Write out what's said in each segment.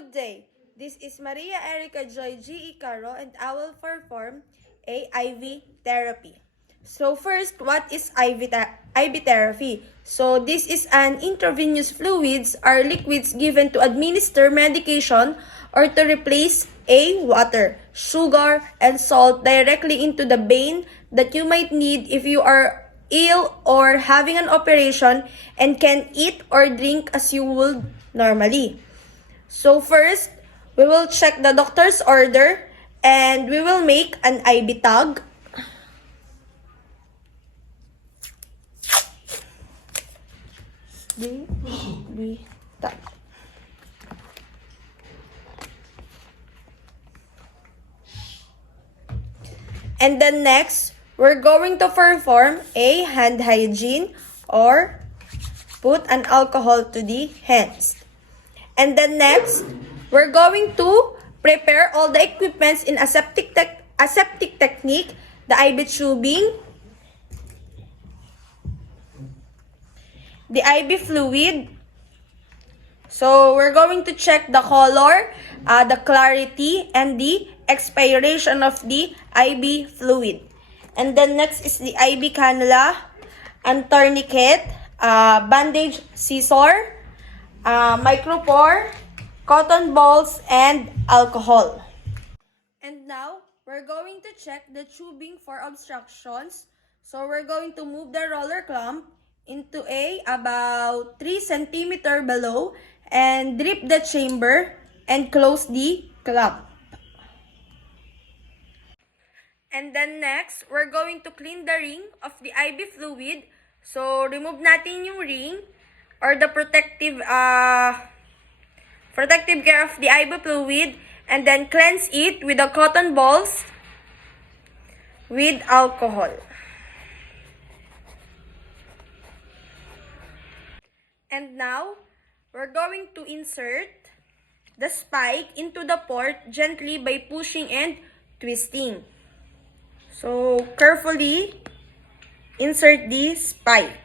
Good day. This is Maria Erica Joy G. Icaro and I will perform a IV therapy. So first, what is IV therapy? So this is an intravenous fluids or liquids given to administer medication or to replace water, sugar, and salt directly into the vein that you might need if you are ill or having an operation and can eat or drink as you would normally. So first, we will check the doctor's order and we will make an IV tag. IV tag. And then next, we're going to perform a hand hygiene or put an alcohol to the hands. And then next, we're going to prepare all the equipments in aseptic technique, the IV tubing, the IV fluid. So we're going to check the color, the clarity, and the expiration of the IV fluid. And then next is the IV cannula, and tourniquet, bandage scissor, micropore, cotton balls, and alcohol. And now, we're going to check the tubing for obstructions. So we're going to move the roller clamp into about 3 cm below and drip the chamber and close the clamp. And then next, we're going to clean the ring of the IV fluid. So remove natin yung ring or the protective care of the IV fluid, and then cleanse it with the cotton balls with alcohol. And now, we're going to insert the spike into the port gently by pushing and twisting. So, carefully insert the spike.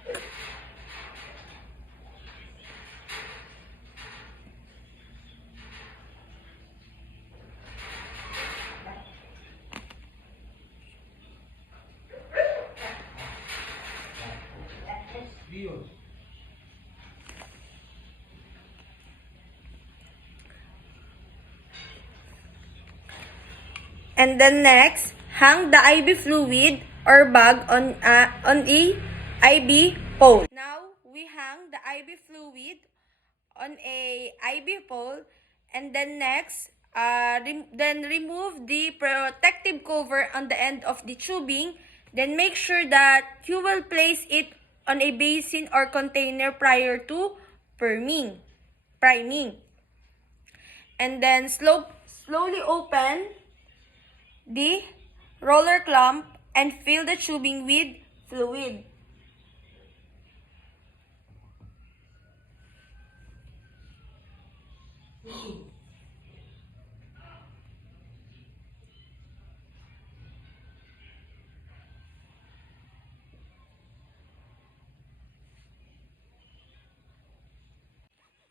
And then next, hang the IV fluid or bag on a IV pole. Now, we hang the IV fluid on a IV pole, and then next, remove the protective cover on the end of the tubing. Then make sure that you will place it on a basin or container prior to priming. And then slowly open the roller clamp and fill the tubing with fluid.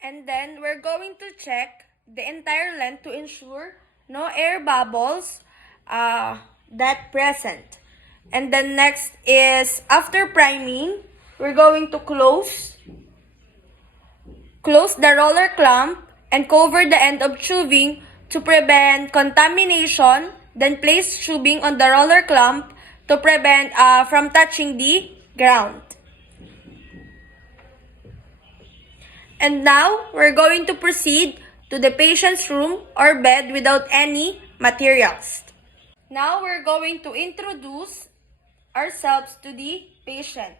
And then we're going to check the entire length to ensure no air bubbles that present. And then next is, after priming, we're going to close the roller clamp and cover the end of tubing to prevent contamination. Then place tubing on the roller clamp to prevent from touching the ground. And now, we're going to proceed to the patient's room or bed without any materials. Now, we're going to introduce ourselves to the patient.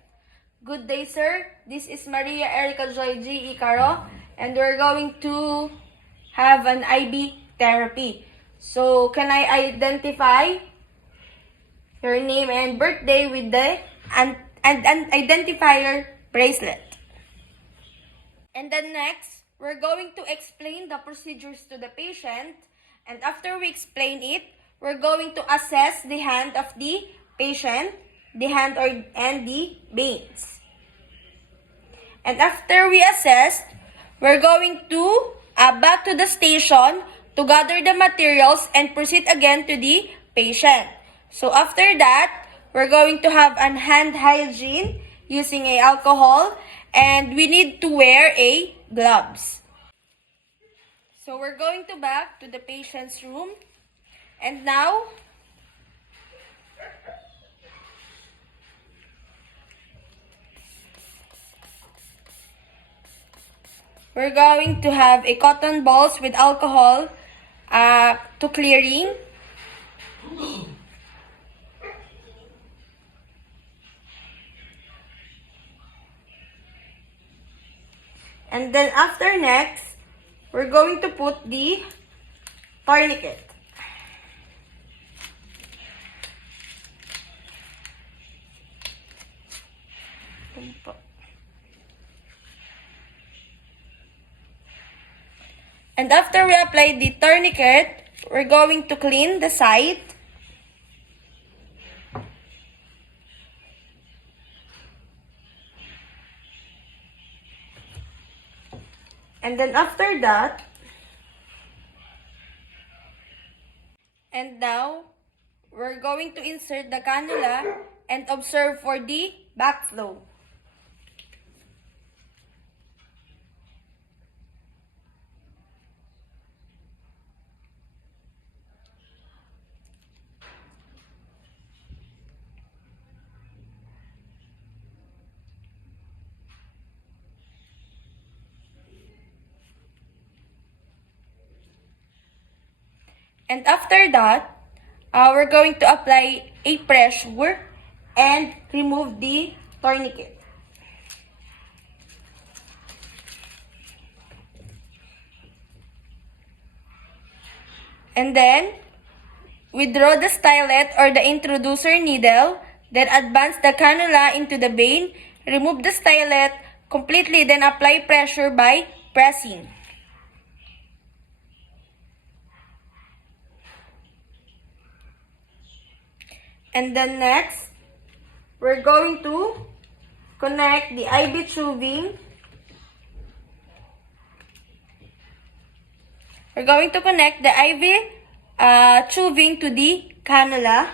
Good day, sir. This is Maria Erica Joy G. Icaro, and we're going to have an IV therapy. So, can I identify your name and birthday with the identifier bracelet? And then next, we're going to explain the procedures to the patient. And after we explain it, we're going to assess the hand of the patient, and the veins. And after we assess, we're going to back to the station to gather the materials and proceed again to the patient. So after that, we're going to have an hand hygiene using a alcohol, and we need to wear a gloves. So we're going to back to the patient's room, and now we're going to have a cotton balls with alcohol to clearing. And then after next, we're going to put the tourniquet. And after we apply the tourniquet, we're going to clean the site. And then after that, and now, we're going to insert the cannula and observe for the backflow. And after that, we're going to apply a pressure and remove the tourniquet. And then, withdraw the stylet or the introducer needle, then advance the cannula into the vein, remove the stylet completely, then apply pressure by pressing. And then next, we're going to connect the IV tubing. We're going to connect the IV tubing to the cannula.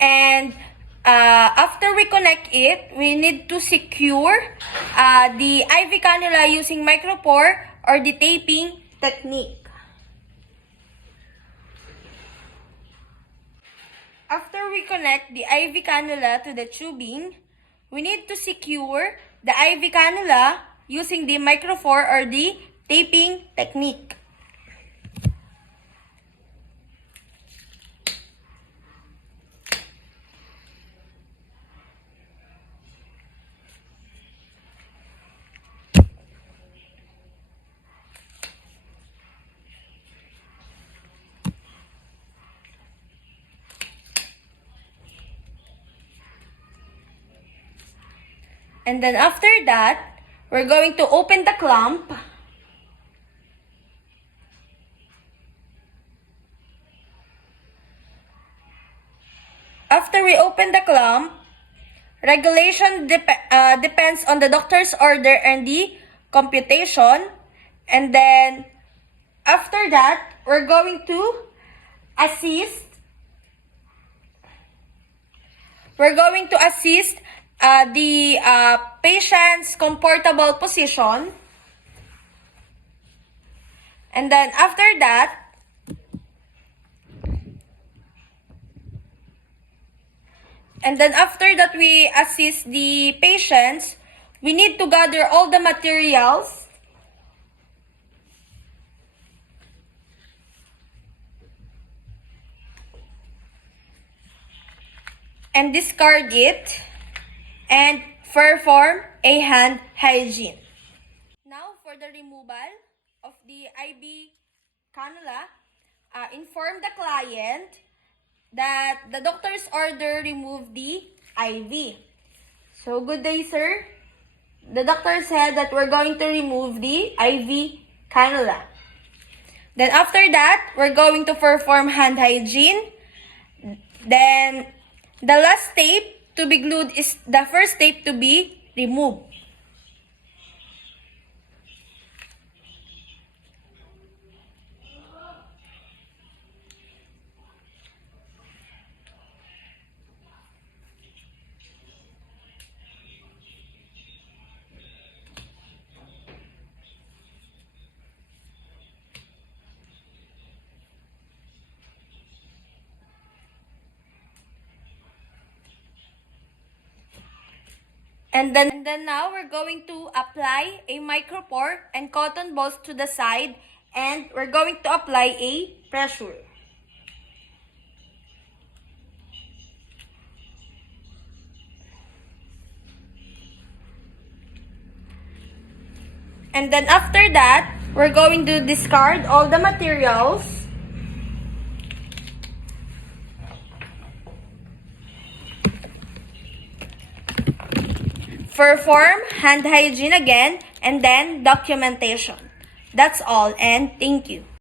And after we connect it, we need to secure the IV cannula using micropore or the taping technique. After we connect the IV cannula to the tubing, we need to secure the IV cannula using the micropore or the taping technique. And then after that, we're going to open the clamp. After we open the clamp, regulation depends on the doctor's order and the computation. And then after that, we're going to assist. We're going to assist the patient's comfortable position. And then after that, we assist the patients, we need to gather all the materials and discard it and perform a hand hygiene. Now for the removal of the IV cannula, inform the client that the doctor's order remove the IV. So good day, sir. The doctor said that we're going to remove the IV cannula. Then after that, we're going to perform hand hygiene. Then the last tape to be glued is the first tape to be removed. And then now we're going to apply a micropore and cotton balls to the side, and we're going to apply a pressure. And then after that, we're going to discard all the materials. Perform hand hygiene again, and then documentation. That's all, and thank you.